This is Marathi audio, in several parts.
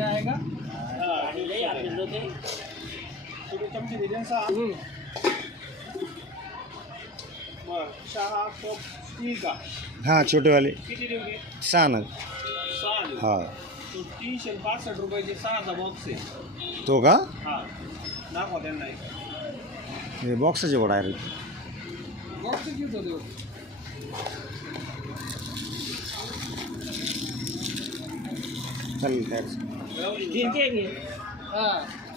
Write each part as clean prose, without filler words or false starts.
आहे का हाँ छोटे वाले किती देऊ? 6 नग 6 देऊ. हाँ तो 365 रुपयाचे 6चा बॉक्स आहे. तो का हा दाखवा त्यांना एक. हे बॉक्सचे वडा आहे बॉक्स किती होतो? चालेल काय हा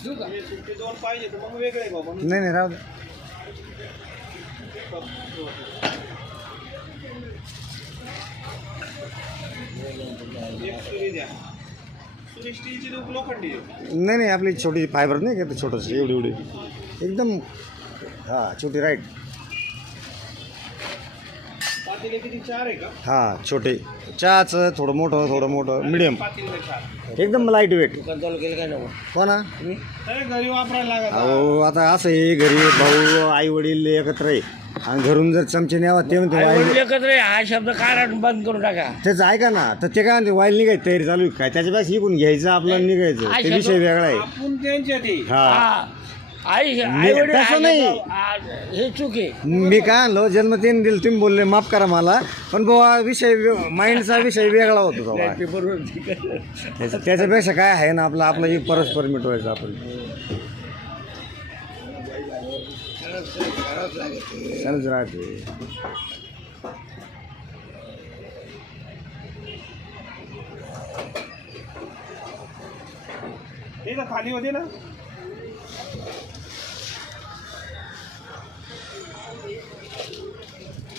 देऊ का? ते दोन पाहिजे तर मग वेगळे बाबा. नाही नाही राहू दे एक सुरी द्या. सुरी स्टीलची देऊ लोखंडी देऊ? नाही नाही आपली छोटी फायबर नाही का ते छोटंसं एवढी एवढी एकदम हां छोटी राईट पातेले किती 4 आहे का? हां छोटे चहाचं थोडं मोठं मिडियम पातेले 4. एकदम लाईट वेट दुकान चालू केलं काय ना हो ना अरे घरी वापरायला लागत. अहो आता असं आहे घरी भाऊ आई वडील एकत्र आहे आणि घरून जर चमचे न्यावा ते म्हणते वाईल एकत्र हा शब्द काढा बंद करून टाका. त्याचं ऐका ना तर ते काय म्हणते वाईल निघायची तयारी चालू आहे काय त्याच्यापेक्षा इकून घ्यायचं आपलं निघायचं ते विषय वेगळा आहे आपण त्यांच्या ते हा तसं नाही. हे चूक आहे. मी काय आणलो जन्म त्याने दिलं तुम्ही बोलले माफ करा मला पण बाबा विषय माइंडचा विषय वेगळा होतो बाबा त्याच्यापेक्षा काय आहे ना आपलं हे परस्पर मिटवायचं आपण चालूच राहते ते तर खाली होते ना.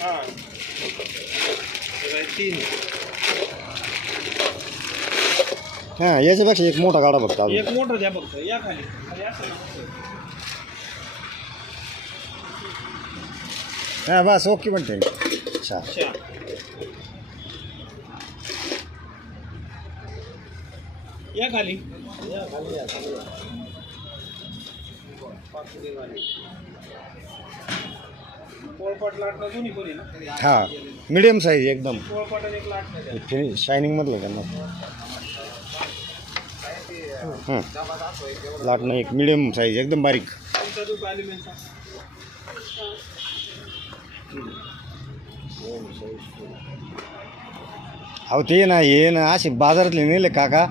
हा 3 हां याच्यापेक्षा एक मोठा गाडा बघता एक मोठं द्या फक्त या खाली खाली असं नको. हां बस ओके म्हणते अच्छा अच्छा. या खाली पोळपाट लाटणं दोन्ही पण आहे ना. हां मिडियम साईज एकदम पोळपाट आणि एक लाटणं द्या. फिनिश शायनिंगमधलं त्यांना लाटणं एक मिडियम साईज एकदम बारीक तुमचा दूध अॅल्युमिनियमचा. अहो ते ना हे ना असे बाजारातले नेले काका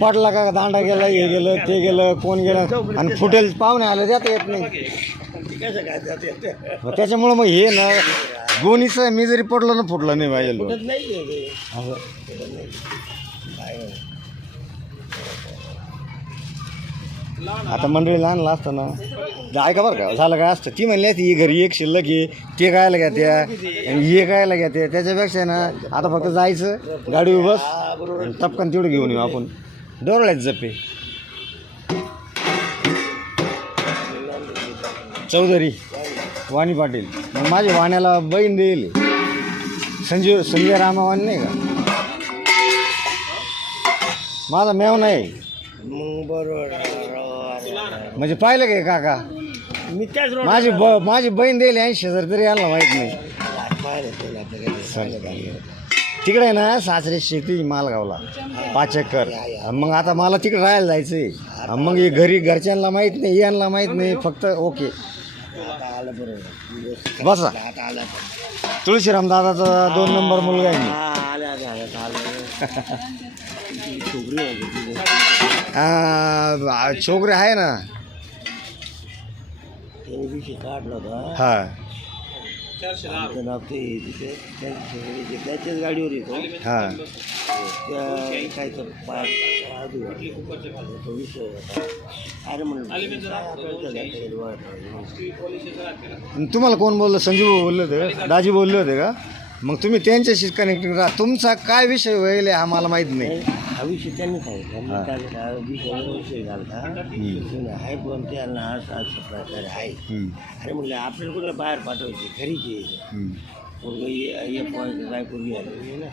पडला काका दांडा गेला हे गेलं ते गेलं कोण गेलं आणि फुटेल पाहुणे आलं जाता येत नाही मग त्याच्यामुळं मग हे ना गोणीचं मी जरी पडलो ना फुटलं नाही पाहिजे असं आता मंडळी लहानला असतं ना ऐका बरं का झालं काय असतं ती म्हणली असती घरी एक शिल्लक आहे ते कायला घ्या त्या आणि हे कायला घ्या त्या त्याच्यापेक्षा ना आता फक्त जायचं गाडी बस टपकन तेवढं घेऊन येऊ आपण डोरळ्यात जपे चौधरी वाणी पाटील मग माझी वाण्याला बहीण देईल संजय रामावाणी नाही का माझा मेव नाही मग बरोबर म्हणजे पाहिलं काय काका मी त्याच माझी बहीण देईल 80,000 तरी यायला माहीत नाही तिकडे आहे ना सासरे शेती मालगावला 5 एकर मग आता मला तिकडे राहायला जायचं आहे मग हे घरी घरच्यांना माहीत नाही यांना माहीत नाही फक्त ओके बसा तुळशीराम दादाचा 2 नंबर मुलगा आहे छोकरी आहे ना काढला होता हा 410 त्याच्याच गाडीवर येतो हा काय तर अरे तुम्हाला कोण बोललं संजू भाऊ बोलले होते दाजी बोलले होते का मग तुम्ही त्यांच्याशी कनेक्टिंग राहा तुमचा काय विषय होईल हा मला माहीत नाही हा विषय त्यांनी सांगितला विषय घालता आहे पण त्यांना असं प्रकारे आहे अरे म्हटलं आपल्याला कुठला बाहेर पाठवायचे घरीचे काय पूर्वी आली ना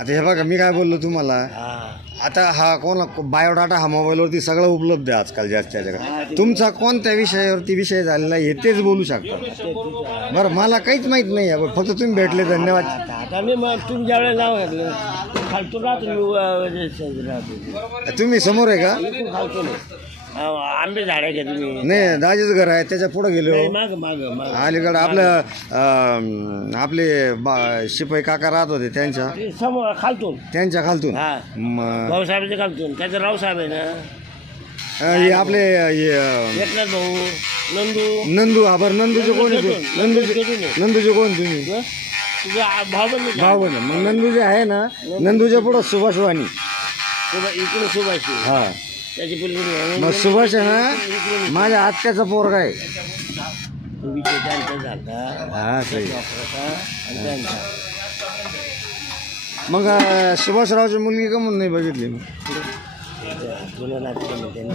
आता हे बघा मी काय बोललो तुम्हाला, हा आता हा कोण बायोडाटा हा मोबाईलवरती सगळं उपलब्ध आहे आजकाल जास्तीच्या जगात. तुमचा कोणत्या विषयावरती विषय झालेला आहे हे तेच बोलू शकता. बरं मला काहीच माहीत नाही आहे, फक्त तुम्ही भेटले धन्यवाद. आता मी मग तुम्ही ज्यावेळेला नाव घातलं खालतून राहतो मी राहतो तुम्ही समोर आहे का? इकडून खालतून आंबे झाड आहे का तुम्ही? नाही दाजीच घर आहे त्याच्या पुढे गेलो माग माग माग अलीकडं आपले शिपाई काका राहत होते त्यांच्या समोर खालतून खालतून. हा म- भाऊसाहेबांच्या खालतून त्याचं रावसाहेब आहे ना, हे आपले एकनाथ भाऊ नंदू नंदू हा बरं नंदूचे कोण आहे ते? नंदूचे कोण तुम्ही? तुझा भाऊ बंद भाऊ बंद. मग नंदू जे आहे ना नंदूच्या पुढं सुभाष वाणी. इकडे सुभाषी हा त्याची पलीकडे मग सुभाष आहे ना माझ्या आत्याचा पोरगा आहे. झाला हा सही. आणि त्यांचा मग सुभाषरावची मुलगी का म्हणून नाही बघितली मग? जुनं नातेसंबंध त्यांनी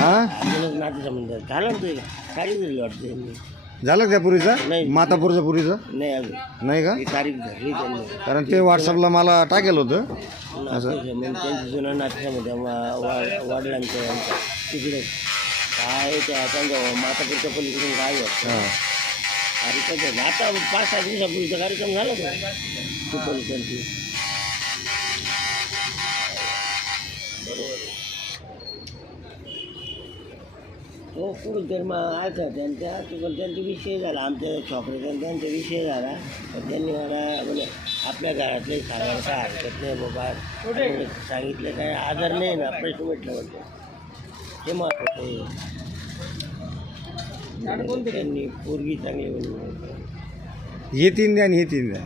हा जुनंच नातेसंबंध झालं ना ते तारीख दिली वाटते त्यांनी. झालं का त्या पुरीचा? नाही. मातापूरच्या पुरीचा नाही अजून नाही का? ही तारीख धरली त्यांनी. कारण ते व्हॉट्सअपला मला टाकेल होतं. मग त्यांचं जुनं नातेसंबंध वडिलांचं यांचं तिकडे काय त्या त्यांच्या मातापूरच्या पलीकडून काय वाटतं हां अरे त्याचं आता 5-6 दिवसापूर्वीचा कार्यक्रम झाला का तू पलीकडची हो कुठून तर मग ऐका त्यांचा त्यांचा विषय झाला आमच्या छोकऱ्याचा त्यांचा विषय झाला तर त्यांनी मला म्हणजे आपल्या घरातले सांगायला काय हरकत नाही बाबा सांगितलं काय आजार नाही ना प्रश्न म्हटलं म्हणतो हे महत्त्वाचं आहे. त्यांनी पोरगी चांगली म्हणून हे 3 द्या आणि हे 3 द्या.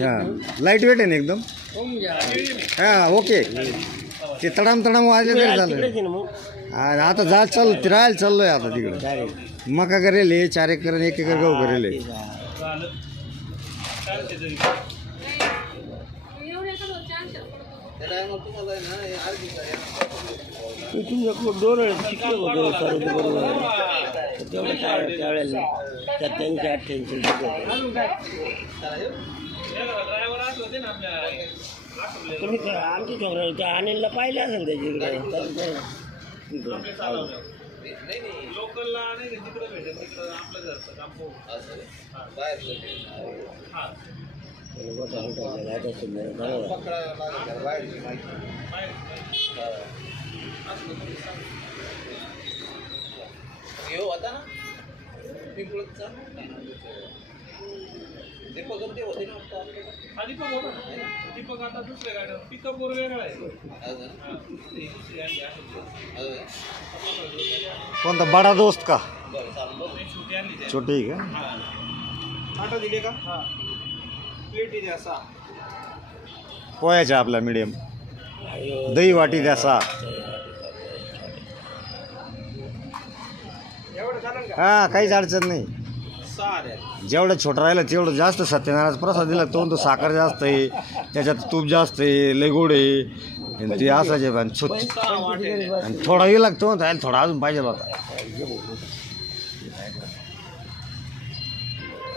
हां लाईट वेट आहे ना एकदम. हां ओके ते तडाम वाजले तरी झालं. तिकडेच आहे ना मग आता राहायला चाललोय आता तिकडं. डायरेक्ट मका करेल 4 एकर आणि 1 एकर गहू करेल. तुमच्या डोळे शिकले होते सर्व बरोबर तेवढं काय त्यावेळेला 87-88 तुम्ही आमच्या छोकरा त्या अनिलला पाहिलं असेल त्याच्याकडे होता ना पिंपळचा दीपक ते होते ना दीपक होता दीपक आता दुसऱ्या गाड्या पिकअप वर वेगळा आहे. कोणता बडा दोस्त का छोटी का? आटा दिले का? प्लेट दिली असा पोह्याच्या आपल्या मीडियम दही वाटी द्या 6. हां काहीच अडचण नाही. जेवढं छोटं राहिलं तेवढं जास्त सत्यनारायण प्रसाद दिला तो साखर जास्त आहे त्याच्यात तूप जास्त आहे लय गोड आहे आणि ते असायचे आणि थोडा लागतो थोडा अजून पाहिजे होता.